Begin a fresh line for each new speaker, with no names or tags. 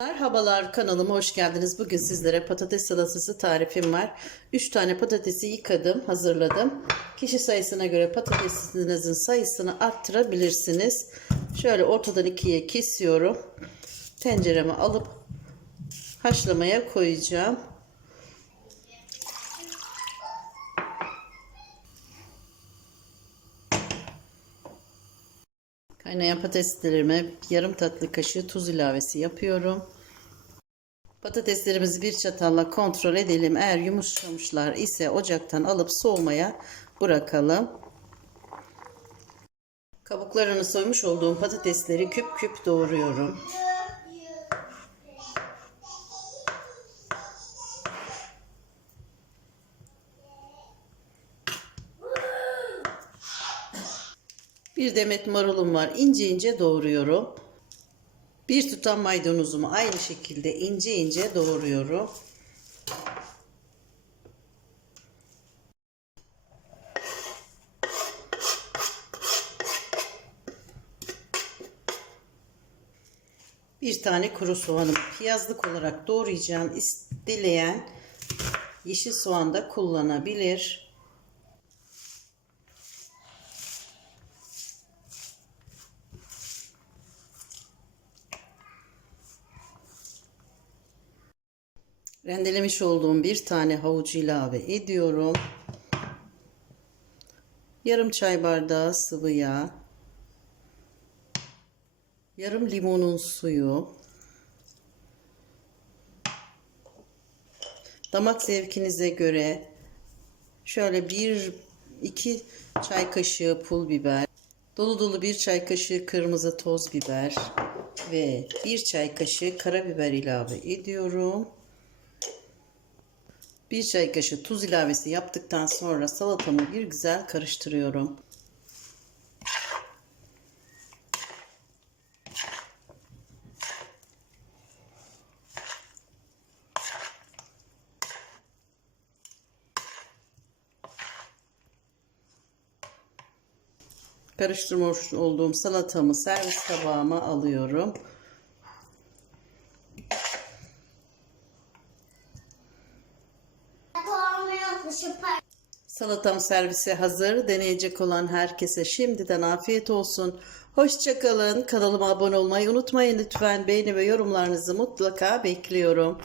Merhabalar kanalıma hoş geldiniz. Bugün sizlere patates salatası tarifim var. 3 tane patatesi yıkadım, hazırladım. Kişi sayısına göre patatesinizin sayısını arttırabilirsiniz. Şöyle ortadan ikiye kesiyorum. Tencereme alıp haşlamaya koyacağım. Kaynayan patateslerime yarım tatlı kaşığı tuz ilavesi yapıyorum. Patateslerimizi bir çatalla kontrol edelim. Eğer yumuşamışlar ise ocaktan alıp soğumaya bırakalım. Kabuklarını soymuş olduğum patatesleri küp küp doğruyorum. Bir demet marulum var. İnce ince doğruyorum. Bir tutam maydanozumu aynı şekilde ince ince doğruyorum. Bir tane kuru soğanım piyazlık olarak doğrayacağım. Dileyen yeşil soğan da kullanabilir. Rendelemiş olduğum bir tane havucu ilave ediyorum. Yarım çay bardağı sıvı yağ. Yarım limonun suyu. Damak zevkinize göre şöyle bir iki çay kaşığı pul biber. Dolu dolu bir çay kaşığı kırmızı toz biber ve bir çay kaşığı karabiber ilave ediyorum. Bir çay kaşığı tuz ilavesi yaptıktan sonra salatamı bir güzel karıştırıyorum. Karıştırmış olduğum salatamı servis tabağıma alıyorum. Salatam servise hazır. Deneyecek olan herkese şimdiden afiyet olsun. Hoşçakalın. Kanalıma abone olmayı unutmayın lütfen. Beğeni ve yorumlarınızı mutlaka bekliyorum.